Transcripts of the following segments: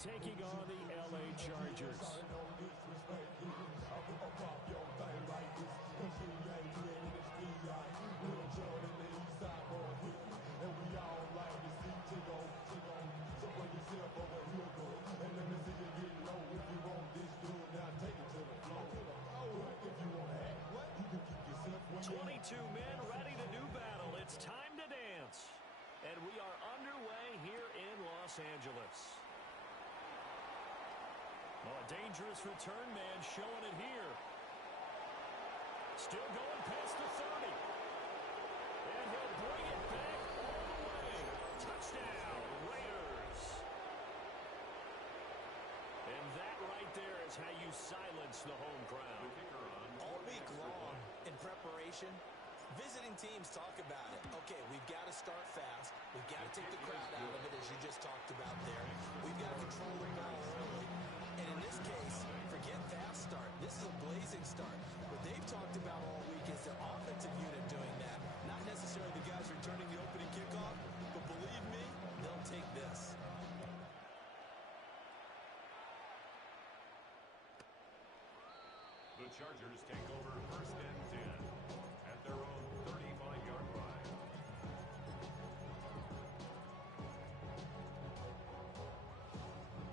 taking on the LA Chargers. And let me see you get low if you want this dude. Now take it to the floor. If you want to act, you can keep yourself when 22 men ready to do battle. It's time to dance. And we are underway here in Los Angeles. Oh, a dangerous return man showing it here. Still going past the 30. And he'll bring it back all the way. Touchdown, Raiders. And that right there is how you silence the home crowd. All week long in preparation, visiting teams talk about it. Okay, we've got to start fast. We've got to take the crowd out of it, as you just talked about there. We've got to control the ball early. And in this case, forget fast start. This is a blazing start. What they've talked about all week is the offensive unit doing that. Not necessarily the guys returning the opening kickoff, but believe me, they'll take this. The Chargers take over 1st and 10 at their own 35-yard line.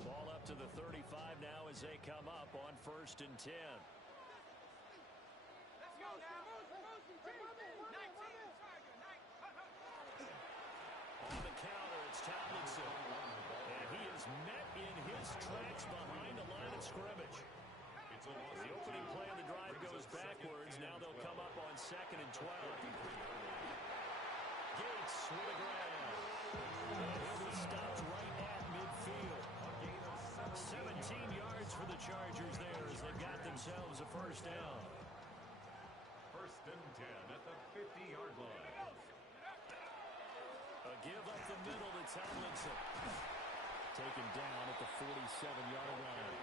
Ball up to the 35 now as they come up on 1st and 10. Let's go now. On the counter, it's Tomlinson. And he is met in his tracks behind the line of scrimmage. The opening play of the drive goes backwards. Now they'll come up on 2nd and 12. Gates with a grab. And he'll be stopped right at midfield. 17 yards for the Chargers there as they've got themselves a first down. 1st and 10 at the 50-yard line. A give up the middle to Tomlinson. Taken down at the 47-yard line.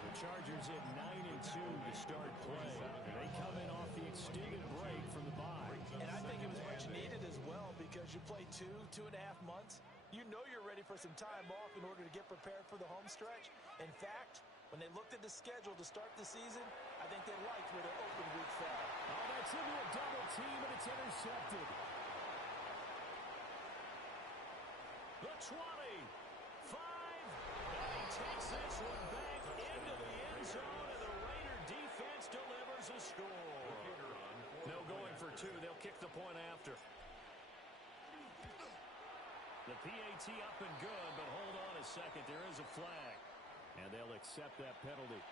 The Chargers at 9-2 to start play. They come in off the extended break from the bye. And I think it was much needed as well because you play 2.5 months. You know you're ready for some time off in order to get prepared for the home stretch. In fact, when they looked at the schedule to start the season, I think they liked where their open week fell. Oh, that's into a double team, and it's intercepted. The 20, 5, and he takes this one back into the end zone, and the Raider defense delivers a score. No going for 2. They'll kick the point after. The PAT up and good, but hold on a second. There is a flag, and they'll accept that penalty.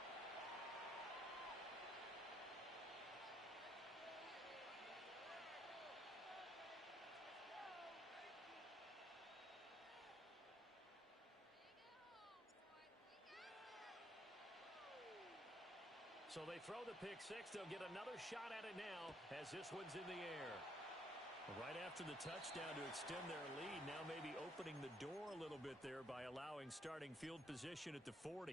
So they throw the pick six. They'll get another shot at it now as this one's in the air. Right after the touchdown to extend their lead, now maybe opening the door a little bit there by allowing starting field position at the 40.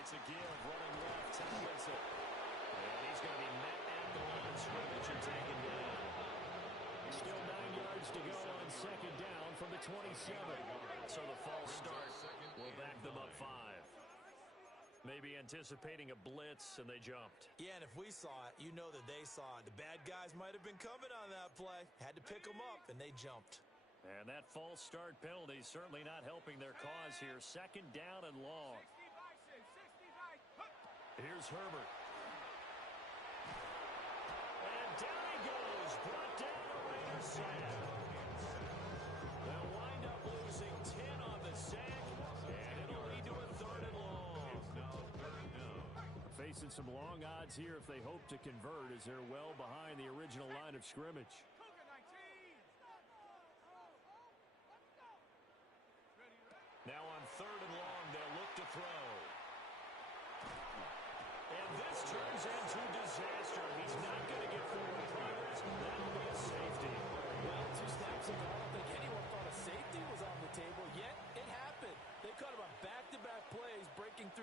It's a give, running left, Tomlinson. And he's going to be met at the line of scrimmage and taken down. Still 9 yards to go on 2nd down from the 27. So the false start will back them up 5. Maybe anticipating a blitz, and they jumped. Yeah, and if we saw it, you know that they saw it. The bad guys might have been coming on that play. Had to pick them up, and they jumped. And that false start penalty is certainly not helping their cause here. 2nd down and long. Here's Herbert. And down he goes. Brought down a Raider sack. They'll wind up losing 10 on the sack, and it'll lead to a 3rd and long. It's now 3rd down. Facing some long odds here if they hope to convert, as they're well behind the original line of scrimmage. Now on 3rd and long, they'll look to throw. And this turns into disaster. He's not going to get forward progress. That'll be a safety. Well, 2 snaps ago, I don't think anyone thought a safety was on the table, yet it happened. They caught him on back-to-back plays, breaking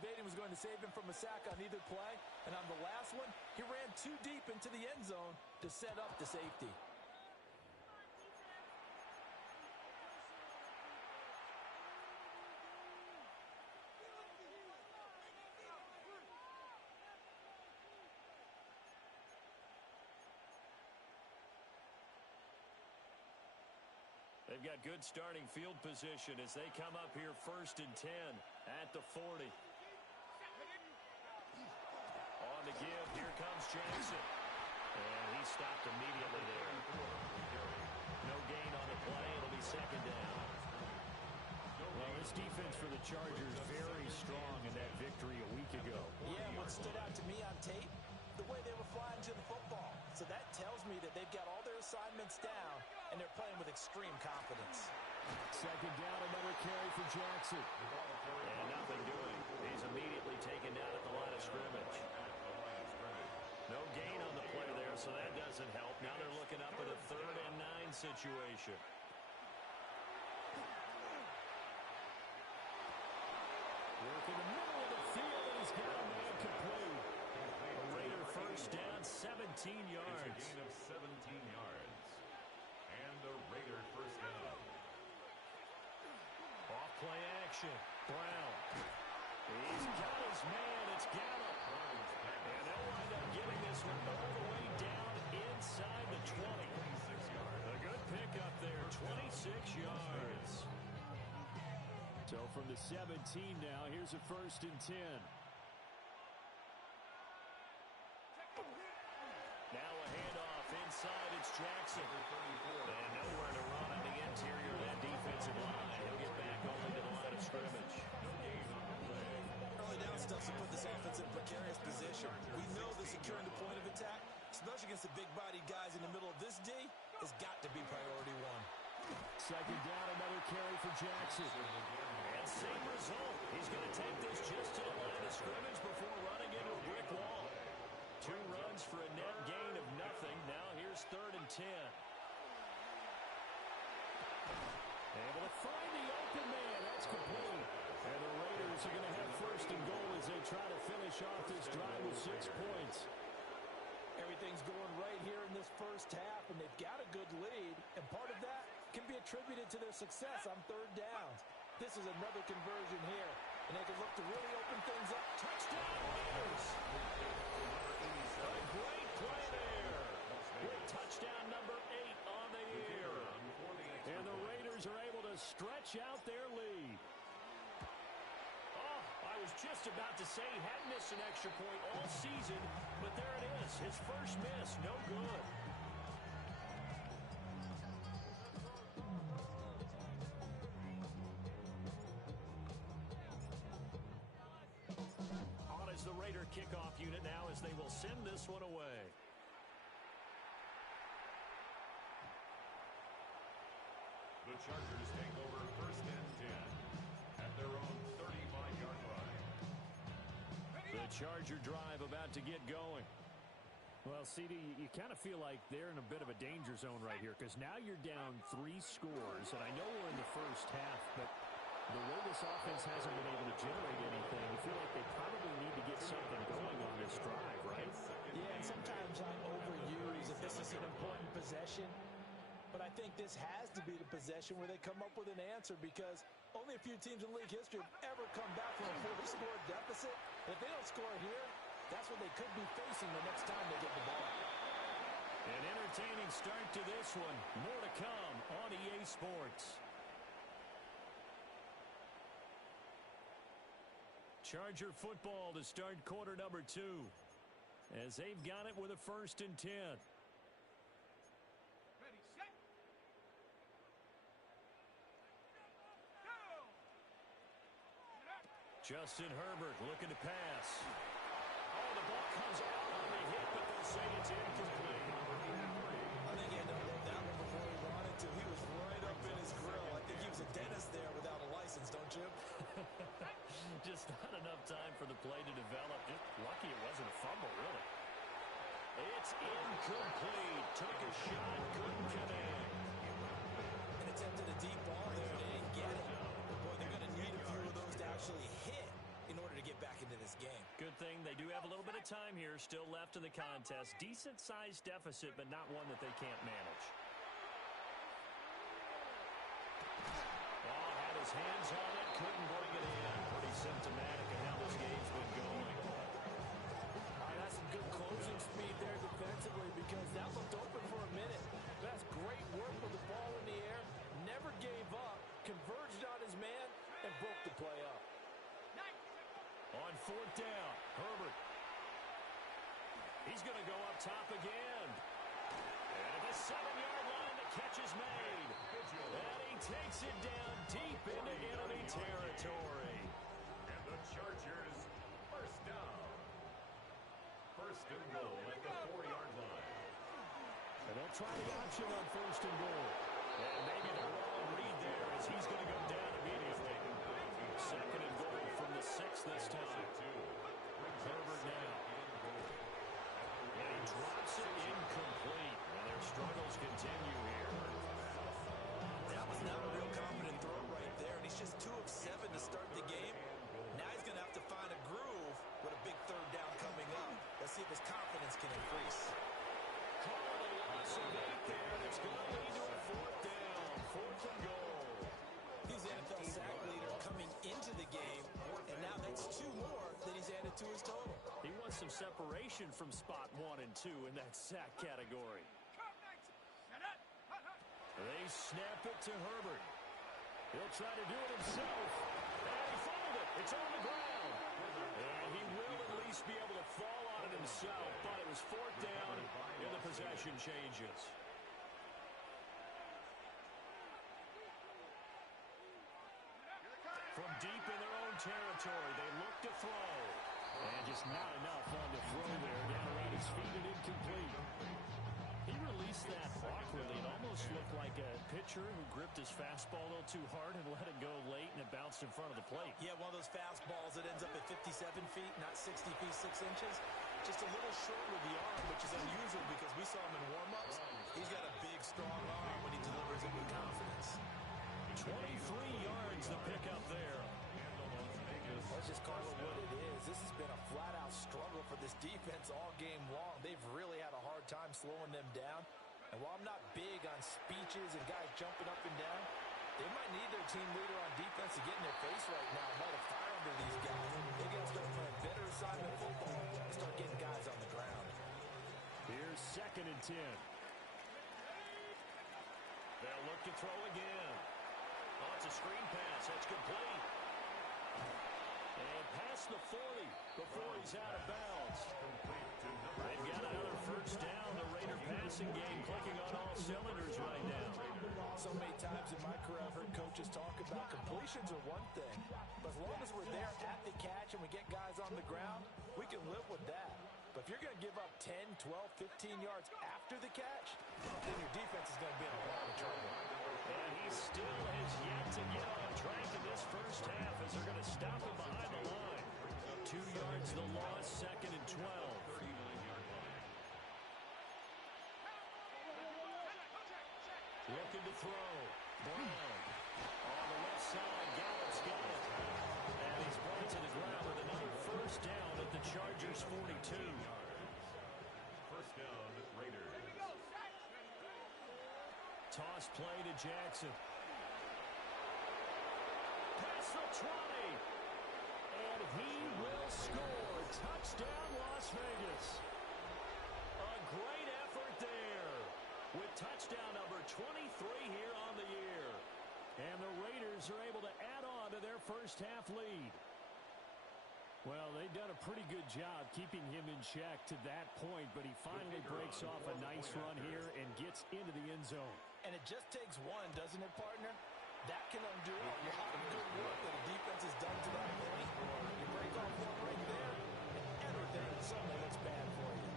evading was going to save him from a sack on either play. And on the last one, he ran too deep into the end zone to set up the safety. They've got good starting field position as they come up here 1st and 10 at the 40. On the give, here comes Jackson. And he stopped immediately there. No gain on the play. It'll be 2nd down. Well, this defense for the Chargers very strong in that victory a week ago. Yeah, what stood out to me on tape, the way they were flying to the football. So that tells me that they've got all their assignments down, and they're playing with extreme confidence. 2nd down, another carry for Jackson. And nothing doing. He's immediately taken down at the line of scrimmage. No gain on the play there, so that doesn't help. Now they're looking up at a 3rd and 9 situation. Work in the middle of the field, and he's got a man complete. A Raider 1st down, 17 yards. It's a gain of 17 yards. And the Raider 1st down. Off play action. Brown. He's got his man. It's Gallup. And they'll wind up getting this one all the way down inside the 20. 26 yards. A good pickup there. 26 yards. So from the 17 now, here's a 1st and 10. Now a handoff inside. It's Jackson. And nowhere to run on the interior of that defensive line. He'll get back only to the line of scrimmage. Early down stuff to put this offense in a precarious position. We know that securing the point of attack, especially against the big-bodied guys in the middle of this D, has got to be priority one. 2nd down, another carry for Jackson. And same result. He's going to take this just to the line of scrimmage before running into a brick wall. 2 runs for a net gain of nothing. Now here's 3rd and 10. Able to find the open man. That's complete. And the Raiders are going to have 1st and goal as they try to finish off this drive with 6 points. Everything's going right here in this first half, and they've got a good lead, and part of that can be attributed to their success on 3rd downs. This is another conversion here, and they can look to really open things up. Touchdown, Raiders! A great play there with touchdown number 8 on the year. And the Raiders are able to stretch out their lead. Oh, I was just about to say he hadn't missed an extra point all season, but there it is. His first miss, no good. On is the Raider kickoff unit now as they will send this one away. The Chargers take over 1st and 10 at their own 35-yard line. The Charger drive about to get going. Well, CD, you kind of feel like they're in a bit of a danger zone right here because now you're down 3 scores, and I know we're in the first half, but the way this offense hasn't been able to generate anything, you feel like they probably need to get something going on this drive, right? Yeah, and sometimes I overuse if this is an important possession. But I think this has to be the possession where they come up with an answer because only a few teams in league history have ever come back from a 4-score deficit. And if they don't score here, that's what they could be facing the next time they get the ball. An entertaining start to this one. More to come on EA Sports. Charger football to start quarter number 2 as they've got it with a 1st and 10. Justin Herbert looking to pass. Oh, the ball comes out on the hit, but they'll say it's incomplete. I think he had to unload that one before he wanted to. He was right up in his grill. I think he was a dentist there without a license, don't you? Just not enough time for the play to develop. Just lucky it wasn't a fumble, really. It's incomplete. Took a shot, couldn't connect. And attempted a deep ball there. They didn't get it. Boy, they're going to need a few of those to actually hit in order to get back time here still left in the contest. Decent-sized deficit, but not one that they can't manage. Oh, had his hands on it, couldn't bring it in. Pretty symptomatic of how this game's been going. That's some good closing speed there defensively because that looked open for a minute. That's great work with the ball in the air. Never gave up, converged on his man, and broke the play up. On fourth down, Herbert. He's going to go up top again. And at the 7-yard line, the catch is made. And he takes it down deep into enemy territory. And the Chargers first down. First and goal at the 4-yard line. And they'll try the option on first and goal. And maybe the wrong read there as he's going to go down immediately. Second and goal from the 6 this time. Herbert now. And he drops it incomplete. And their struggles continue here. That was not a real confident throw right there, and he's just 2 of 7 to start the game. Now he's going to have to find a groove with a big third down coming up. Let's see if his confidence can increase. Calling a loss of 8 there, and it's going to lead to a fourth down. Fourth and goal. He's NFL sack leader coming into the game, and now that's 2 more that he's added to his total. He wants some separation from spot 1 and 2 in that sack category. They snap it to Herbert. He'll try to do it himself. And he fumbled it. It's on the ground. And he will at least be able to fall on it himself, but it was fourth down, and the possession changes. From deep in their own territory, they look to throw. And just not enough on the throw there. Down around his feet and incomplete. He released that awkwardly. It almost looked like a pitcher who gripped his fastball a little too hard and let it go late, and it bounced in front of the plate. Yeah, one of those fastballs that ends up at 57 feet, not 60 feet, 6 inches. Just a little short with the arm, which is unusual because we saw him in warm-ups. He's got a big, strong arm when he delivers it with confidence. 23 yards the pickup there. Let's just call it what it is. This has been a flat-out struggle for this defense all game long. They've really had a hard time slowing them down. And while I'm not big on speeches and guys jumping up and down, they might need their team leader on defense to get in their face right now and light a fire under these guys. They got to start playing better assignment football and start getting guys on the ground. Here's second and 10. They'll look to throw again. Oh, it's a screen pass. That's complete. And past the 40 before he's out of bounds. They've got another first down. The Raider passing game clicking on all cylinders right now. So many times in my career I've heard coaches talk about completions are one thing. But as long as we're there at the catch and we get guys on the ground, we can live with that. But if you're going to give up 10, 12, 15 yards after the catch, then your defense is going to be in a lot of trouble. And he still has yet to get on track in this first half as they're going to stop him behind the line. 2 yards the loss, second and 12. Looking to throw. Brown. On the left side, Gallup's got it. And he's brought to the ground with another first down at the Chargers' 42. First down, Raiders. Toss play to Jackson. Pass the 20. And he will score. Touchdown, Las Vegas. A great effort there. With touchdown number 23 here on the year. And the Raiders are able to add on to their first half lead. Well, they've done a pretty good job keeping him in check to that point, but he finally breaks off a nice run here and gets into the end zone. And it just takes one, doesn't it, partner? That can undo a lot of good work that a defense has done to that point. You break off one right there, and everything suddenly looks bad for you.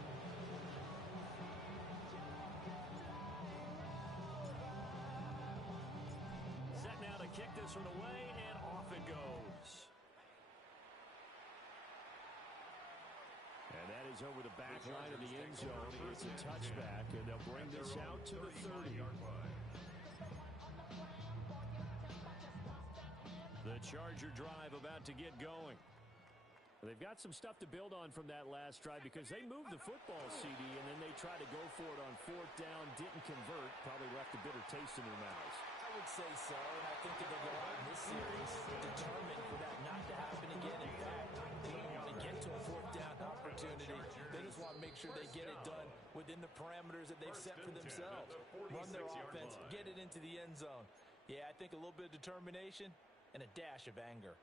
Set now to kick this one away, and off it goes. And that is over the back line of the end zone. It's a touchback, and they'll bring this out to the 30. The Charger drive about to get going. They've got some stuff to build on from that last drive because they moved the football, CD, and then they tried to go for it on fourth down, didn't convert, probably left a bitter taste in their mouths. I would say so, and I think if they go out in this series determined for that not to happen again. In fact, they don't want to get to a fourth down opportunity. They just want to make sure they get it done within the parameters that they've set for themselves. Run their offense, get it into the end zone. Yeah, I think a little bit of determination and a dash of anger.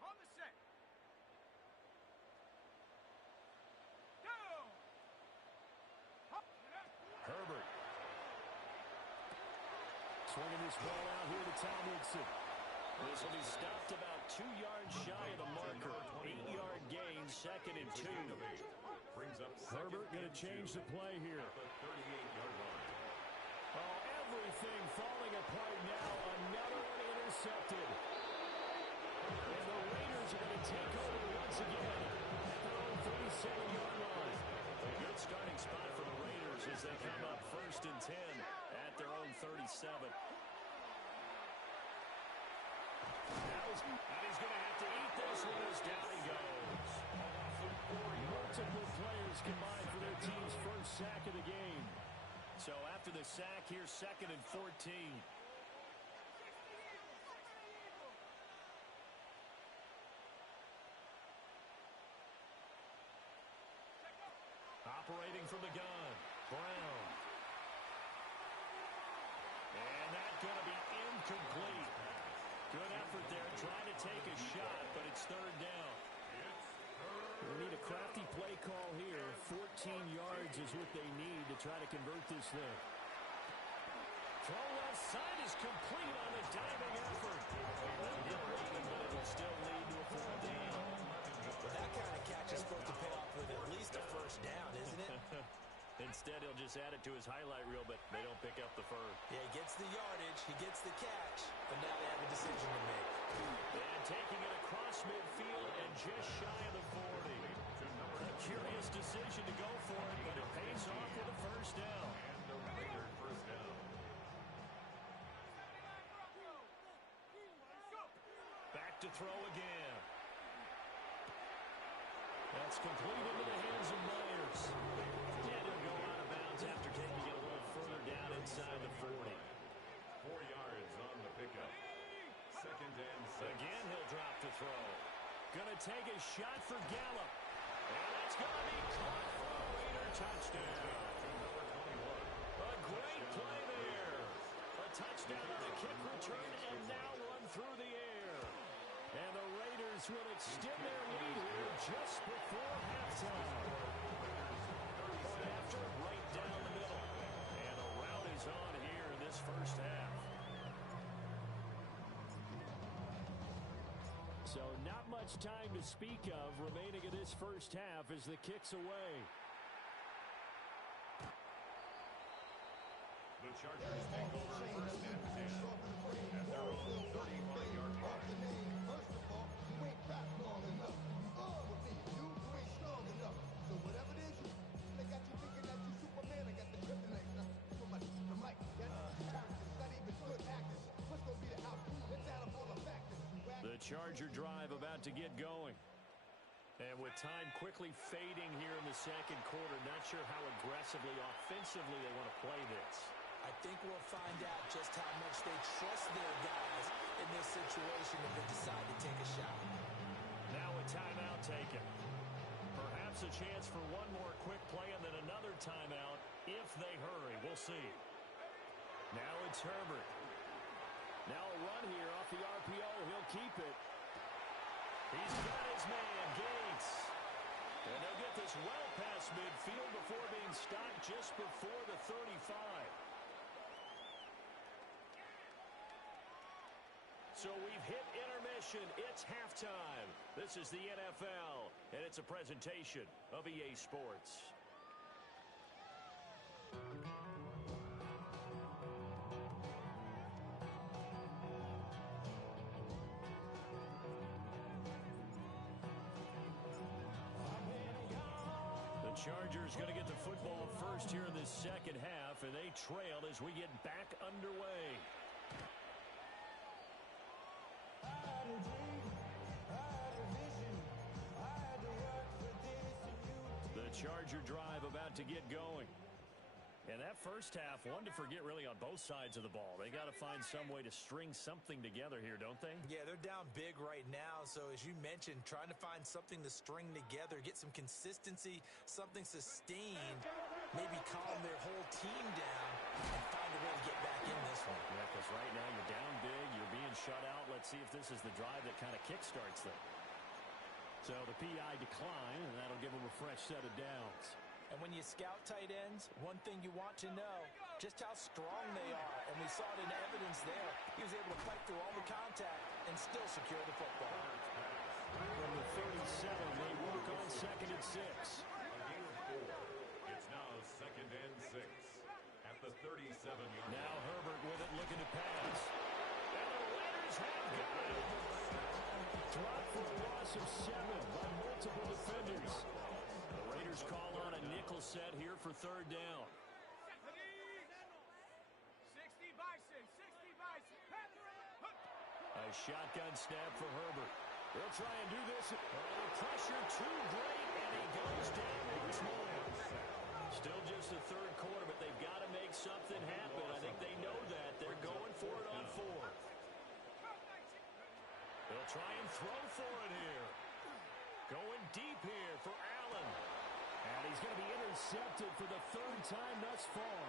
On the set. Herbert. Swinging this ball out here to Tomlinson. This will be stopped about 2 yards shy of the marker. 8-yard gain, 2nd and 2. Herbert going to change the play here. Oh, everything falling apart now. Another one intercepted. And the Raiders are going to take over once again at their own 37-yard line. A good starting spot for the Raiders as they come up 1st and 10 at their own 37. And he's going to have to eat this one as down he goes. Multiple players combined for their team's first sack of the game. So after the sack, here's 2nd and 14. Operating from the gun, Brown. And that's going to be incomplete. Good effort there, trying to take a shot, but it's 3rd down. We need a crafty play call here. 14 yards is what they need to try to convert this thing. Throw left side is complete on a diving effort. But it will still lead to a 4th down. Well, that kind of catch is supposed to pay off with at least a 1st down, isn't it? Instead, he'll just add it to his highlight reel, but they don't pick up the first. Yeah, he gets the yardage, he gets the catch, but now they have a decision to make. And taking it across midfield and just shy of the 40. A curious decision to go for it, but it pays off with a 1st down. And a Raider 1st down. Back to throw again. That's complete into the hands of Myers. And he'll go out of bounds after taking it a little further down inside the 40. 4 yards on the pickup. 2nd and 6. Again, he'll drop to throw. Gonna take a shot for Gallup. And that's gonna be caught for a Raider touchdown. A great play there. A touchdown on the kick return and now run through the air. And the Raiders will extend their lead here just before halftime. Point after, right down the middle. And the rout is on here in this 1st half. So not much time to speak of remaining in this 1st half as the kick's away. The Chargers take over 1st and 10 at their own 35-yard line. First of all, you ain't back long enough. With me, you ain't strong enough. So whatever it is, they got you thinking that you Superman. I got the kryptonite. So much the mic. Not even good actors. What's gonna be the outcome? Let's add up all the factors. The Charger drive about to get going. And with time quickly fading here in the 2nd quarter, not sure how aggressively, offensively they want to play this. I think we'll find out just how much they trust their guys in this situation if they decide to take a shot. Now a timeout taken. Perhaps a chance for one more quick play and then another timeout if they hurry. We'll see. Now it's Herbert. Now a run here off the RPO. He'll keep it. He's got his man, Gates. And they'll get this well past midfield before being stopped just before the 35. So we've hit intermission. It's halftime. This is the NFL, and it's a presentation of EA Sports. The Chargers going to get the football first here in this 2nd half, and they trail as we get back underway. Charger drive about to get going. And that first half, one to forget really on both sides of the ball. They got to find some way to string something together here, don't they? Yeah, they're down big right now. So as you mentioned, trying to find something to string together, get some consistency, something sustained, maybe calm their whole team down and find a way to get back in this one. Yeah, because right now you're down big, you're being shut out. Let's see if this is the drive that kind of kickstarts them. So the PI decline, and that'll give them a fresh set of downs. And when you scout tight ends, one thing you want to know, just how strong they are. And we saw it in evidence there. He was able to fight through all the contact and still secure the football. From the 37, they work on 2nd and 6. It's now 2nd and 6 at the 37-yard line. Now Herbert with it, looking to pass. And the Raiders have got it. Dropped for a loss of 7 by multiple defenders. The Raiders call on a nickel set here for 3rd down. 60 Bison, 60 Bison. A shotgun snap for Herbert. They'll try and do this. The pressure too great, and he goes down once more. Still just the 3rd quarter, but they've got to make something happen. I think they know that. They're going for it on 4th. They'll try and throw for it here. Going deep here for Allen. And he's going to be intercepted for the 3rd time thus far.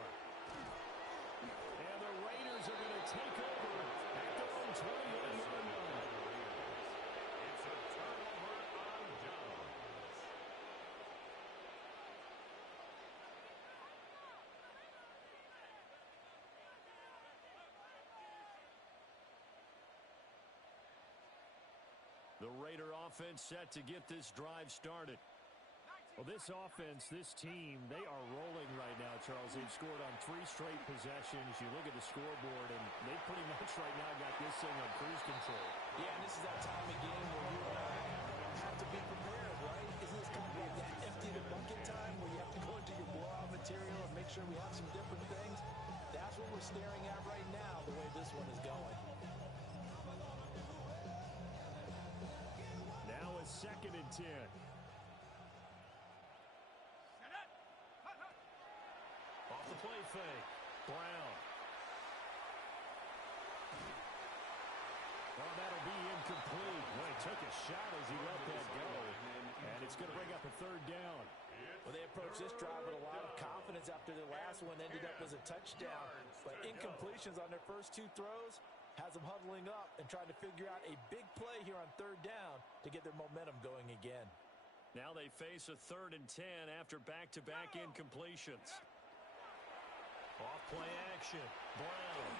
And the Raiders are going to take over at their own 28-yard line. It's a turnover on downs. The Raider offense set to get this drive started. Well, this offense, this team, they are rolling right now, Charles. They've scored on 3 straight possessions. You look at the scoreboard, and they pretty much right now got this thing on cruise control. Yeah, and this is that time of game where you and I have to be prepared, right? Isn't this kind of like that empty the bucket time where you have to go into your blowout material and make sure we have some different things? That's what we're staring at right now, the way this one is going. Now a 2nd and 10. Off the play fake. Brown. Well, that'll be incomplete. Well, he took a shot as he let that go. And it's going to bring up a 3rd down. Well, they approached this drive with a lot of confidence after their last one ended up as a touchdown. But incompletions on their first 2 throws has them huddling up and trying to figure out a big play here on 3rd down to get their momentum going again. Now they face a 3rd and 10 after back-to-back incompletions. Off play action. Brown.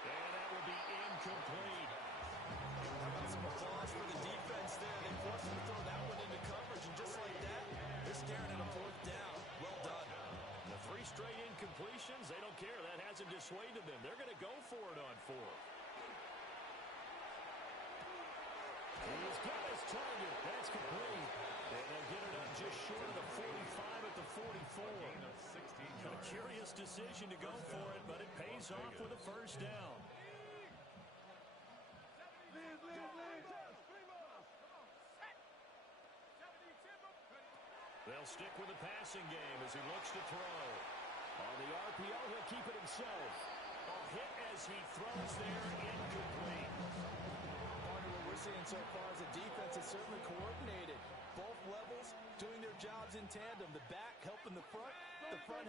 And that will be incomplete. How about some applause for the defense there? They forced them to throw that one into coverage, and just like that, they're staring at a 4th down. Well done. The 3 straight incompletions, they don't care. That hasn't dissuaded them. They're going to go for it on 4th. He's got his target. That's complete. And they'll get it up just short of the 45 at the 44. A curious decision to go for it, but it pays off with a 1st down. They'll stick with the passing game as he looks to throw. On the RPO, he'll keep it himself. A hit as he throws there, incomplete. Partner, what we're seeing so far is the defense is certainly coordinated. Both levels doing their jobs in tandem. The back helping the front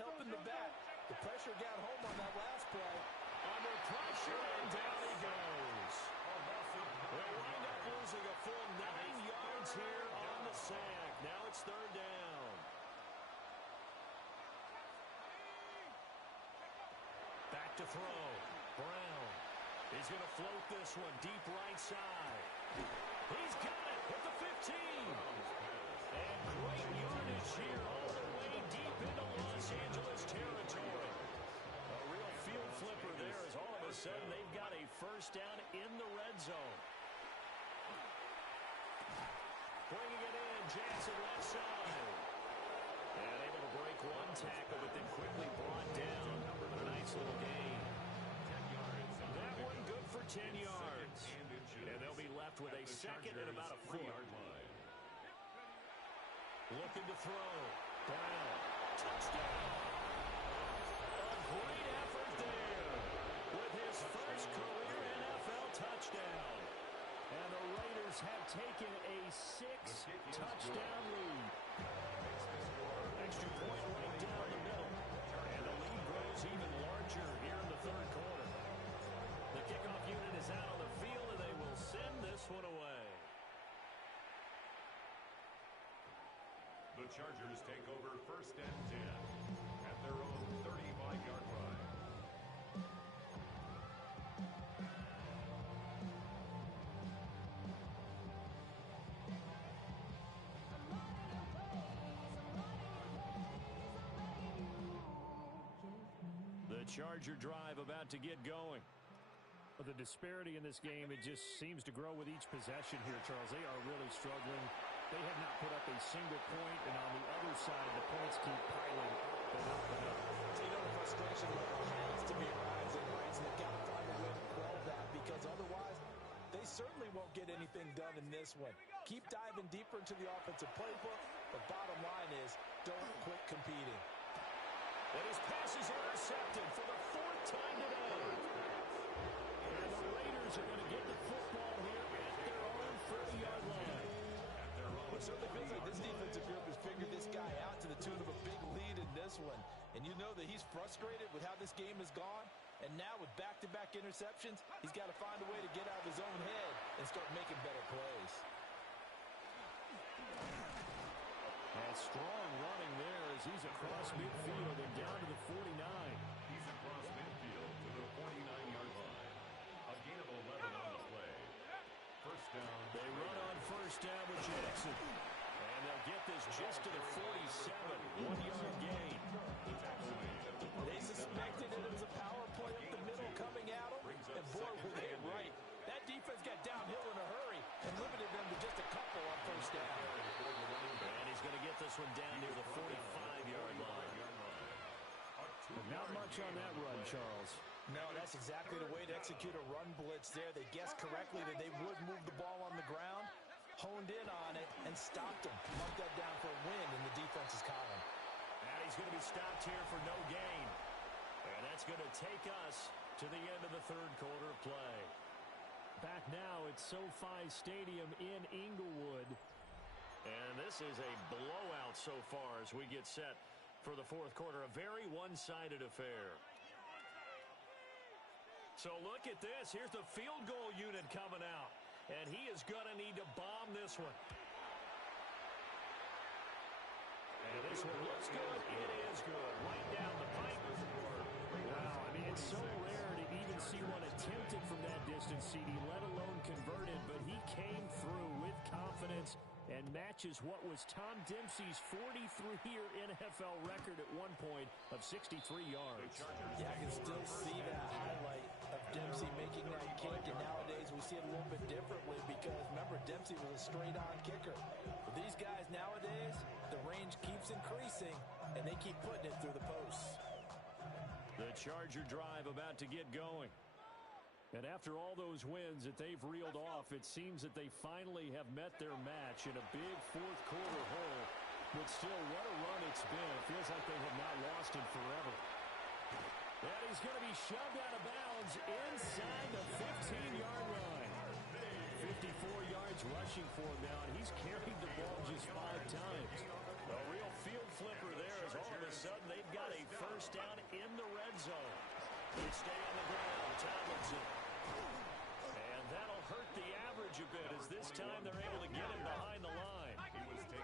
helping the back. The pressure got home on that last play. Under pressure, and down he goes. They'll wind up losing a full 9 yards here on the sack. Now it's 3rd down. Back to throw. Brown. He's going to float this one deep right side. He's got it at the 15. And great yardage here all the way deep into Los Angeles territory. A real field flipper there as all of a sudden they've got a 1st down in the red zone. Bringing it in, Jackson left side. And able to break 1 tackle, but then quickly brought down. A nice little gain. That one good for 10 yards. And they'll be left with a 2nd and about a 4. Looking to throw. Brown. Touchdown. A great effort there with his first career NFL touchdown. And the Raiders have taken a 6-touchdown lead. Extra point right down the middle. And the lead grows even larger here in the third quarter. The kickoff unit is out on the field, and they will send this one away. The Chargers take over first and 10 at their own 35-yard line. The Charger drive about to get going. The disparity in this game, it just seems to grow with each possession here, Charles. They are really struggling. They have not put up a single point, and on the other side, the points keep piling up and up and up. So you know the frustration level has to be rising, right? So they've got to find a way to quell that, because otherwise they certainly won't get anything done in this one. Keep diving deeper into the offensive playbook, but bottom line is don't quit competing. And his pass is intercepted for the fourth time today. And the Raiders are going to get the football here at their own 30-yard line. It certainly feels like this defensive group has figured this guy out to the tune of a big lead in this one. And you know that he's frustrated with how this game has gone. And now with back-to-back interceptions, he's got to find a way to get out of his own head and start making better plays. And strong running there as he's across midfield and down to the 49. He's across midfield to the 49-yard line. A gain of 11 on the play. First down. They run on first down with Jackson. And they'll get this just to the 47. 1-yard gain. They suspected it was a power play up the middle coming at them. And boy, were they right. That defense got downhill in a hurry and limited them to just a couple on first down. And he's going to get this one down near the 45-yard line. Not much on that run, Charles. No, that's exactly the way to execute a run blitz there. They guessed correctly that they would move the ball on the ground, honed in on it, and stopped him. Marked that down for a win in the defense's column. And he's going to be stopped here for no gain. And that's going to take us to the end of the third quarter of play. Back now at SoFi Stadium in Inglewood. And this is a blowout so far as we get set for the fourth quarter. A very one-sided affair. So look at this. Here's the field goal unit coming out. And he is going to need to bomb this one. And this one looks good. It is good. Right down the pipe. Wow, I mean, it's so rare to even see one attempted from that distance, CD, let alone converted. But he came through with confidence and matches what was Tom Dempsey's 43-year NFL record at one point of 63 yards. Yeah, I can still see that highlight of Dempsey making that kick, and nowadays we see it a little bit differently because, remember, Dempsey was a straight-on kicker. But these guys nowadays, the range keeps increasing, and they keep putting it through the posts. The Charger drive about to get going. And after all those wins that they've reeled off, it seems that they finally have met their match in a big fourth quarter hole. But still, what a run it's been. It feels like they have not lost in forever. And he's going to be shoved out of bounds inside the 15-yard line. 54 yards rushing for him now, and he's carried the ball just 5 times. A real field flipper there as all of a sudden they've got a first down in the red zone. They stay on the ground, Tomlinson. And that'll hurt the average a bit as this time they're able to get him behind the line.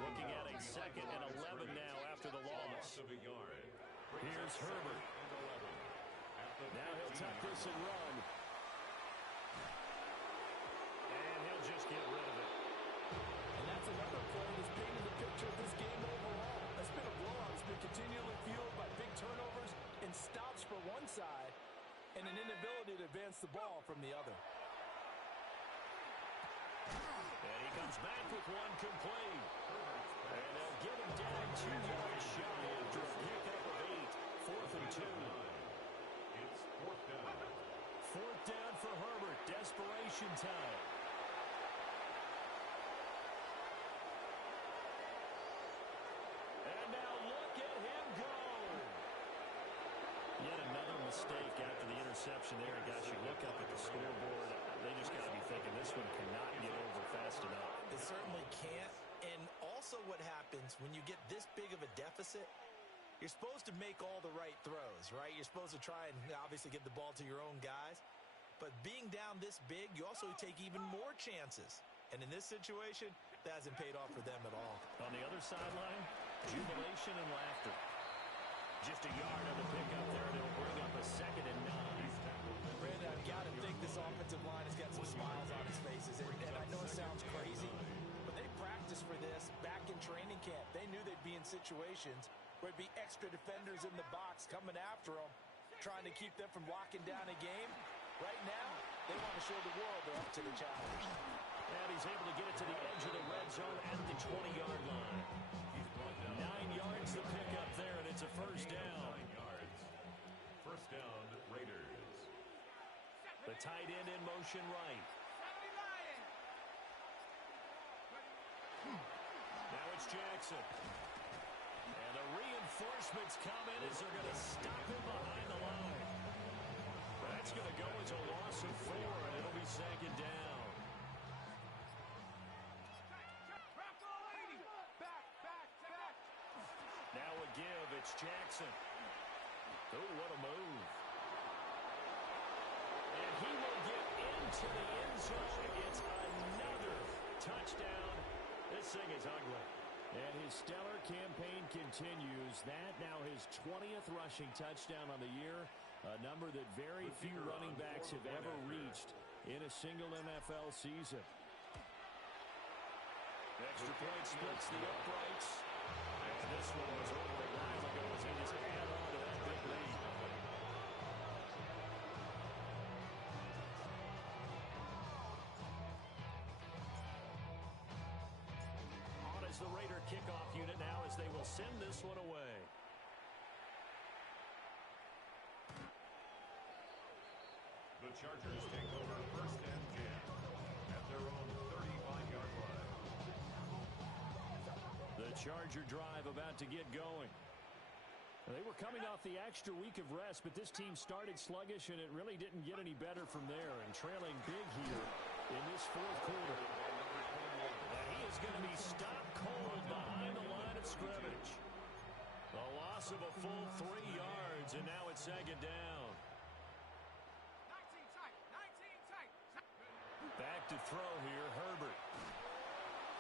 Looking at a 2nd and 11 now after the loss. Here's Herbert. Now he'll tuck this and run. And he'll just get rid of it. And that's another play that's painted the picture of this game overall. It's been a blowout. It's been continually fueled by big turnovers and stops for one side and an inability to advance the ball from the other. And he comes back with one complete. And they'll get him down 2 yards shy after a pickup of 8. 4th and 2. It's fourth down. 4th down for Herbert. Desperation time. mistake after the interception there. And guys, you look up at the scoreboard, they just got to be thinking this one cannot get over fast enough. It certainly can't. And also what happens when you get this big of a deficit, you're supposed to make all the right throws, right? You're supposed to try and obviously get the ball to your own guys. But being down this big, you also take even more chances. And in this situation, that hasn't paid off for them at all. On the other sideline, jubilation and laughter. Just a yard on the pickup there, and it'll bring up a 2nd and 9. Brandon, I've got to think this offensive line has got some smiles on its faces. And I know it sounds crazy, but they practiced for this back in training camp. They knew they'd be in situations where it'd be extra defenders in the box coming after them, trying to keep them from locking down a game. Right now, they want to show the world they're up to the challenge. And he's able to get it to the edge of the red zone at the 20-yard line. 9 yards to pick up there, and it's a first down. 9 yards. First down, Raiders. The tight end in motion right. Now it's Jackson. And the reinforcements come in as they're going to stop him behind the line. That's going to go as a loss of 4, and it'll be 2nd down. Now a give, it's Jackson. Oh, what a move. And he will get into the end zone. It's another touchdown. This thing is ugly. And his stellar campaign continues. That now his 20th rushing touchdown on the year, a number that very few running backs have ever reached in a single NFL season. Extra point splits the uprights. And this one was over a while ago as he just added on to that big lead. On is the Raider kickoff unit now as they will send this one away. The Chargers take over 1st and 10 at their own 35-yard line. The Charger drive about to get going. They were coming off the extra week of rest, but this team started sluggish, and it really didn't get any better from there, and trailing big here in this 4th quarter. And he is going to be stopped cold behind the line of scrimmage. A loss of a full 3 yards, and now it's 2nd down. 19 tight, 19 tight. Back to throw here, Herbert.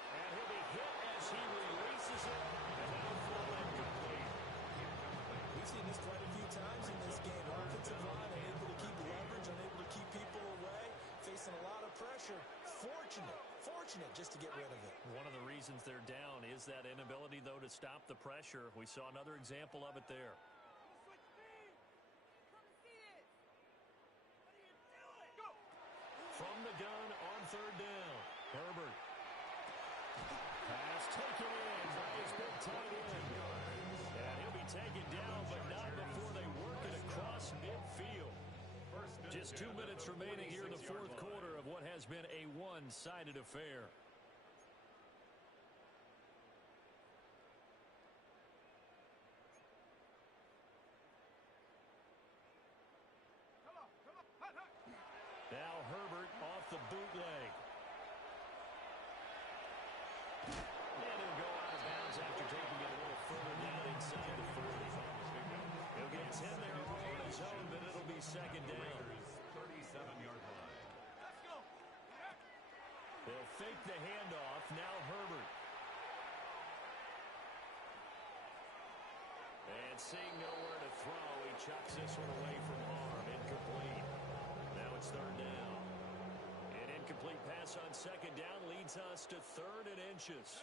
And he'll be hit as he releases it, and that'll fall incomplete. We've seen this quite a few times in this game. Offensive line unable to keep leverage, unable to keep people away, facing a lot of pressure. Fortunate just to get rid of it. One of the reasons they're down is that inability, though, to stop the pressure. We saw another example of it there. Switch speed. Come and see this. What are you doing? Go. From the gun on 3rd down, Herbert. Pass taken in by his big tight end. And he'll be taken down, but not before they work it across midfield. Just 2 minutes remaining here in the 4th quarter of what has been a one-sided affair. Come on. Hut, hut. Now Herbert off the bootleg. And he'll go out of bounds after taking it a little further down inside the 40. He'll get 10 there all on his own, but it'll be 2nd down. 37-yard line. Let's go. They'll fake the handoff. Now Herbert. And seeing nowhere to throw, he chucks this one away from harm. Incomplete. Now it's 3rd down. An incomplete pass on 2nd down leads us to 3rd and inches.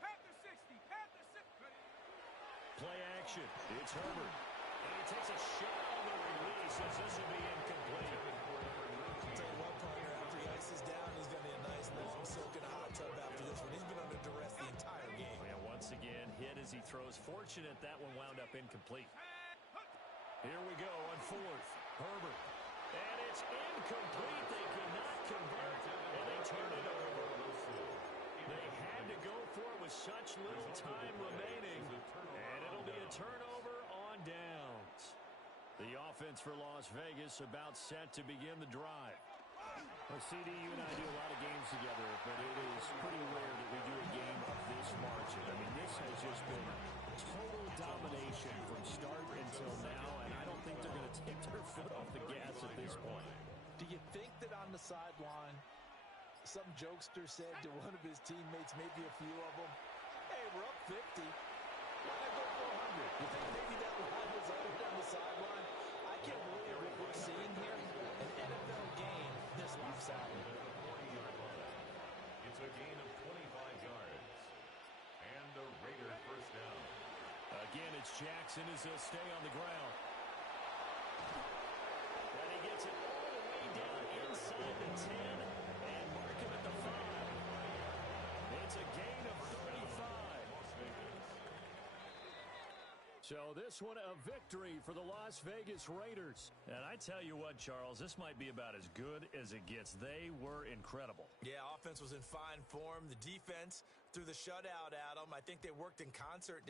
Panther 60. Panther 60. Play action. It's Herbert. And he takes a shot on the release as this will be incomplete. Tell you what, partner, after he ices down, he's going to be a nice long soak in a hot tub after this one. He's been under duress the entire game. And once again, hit as he throws. Fortunate that one wound up incomplete. Here we go on 4th. Herbert. And it's incomplete. They cannot convert, and they turn it over. They had to go for it with such little time remaining, and it'll be a turnover on downs. The offense for Las Vegas about set to begin the drive. Well, CD, you and I do a lot of games together, but it is pretty rare that we do a game of this margin. I mean, this has just been total domination from start until now, and I don't think they're going to take their foot off the gas at this point. Do you think that on the sideline, some jokester said to one of his teammates, maybe a few of them, hey, we're up 50. Why not go 400? You think maybe that line was uttered on the sideline? I can't believe what we're seeing here. An NFL game this lopsided. It's a gain of 25 yards. And the Raiders first down. Again, it's Jackson as he'll stay on the ground. And he gets it all the way down inside the 10 and mark him at the 5. It's a gain of 35. So this one a victory for the Las Vegas Raiders. And I tell you what, Charles, this might be about as good as it gets. They were incredible. Yeah, offense was in fine form. The defense threw the shutout at them. I think they worked in concert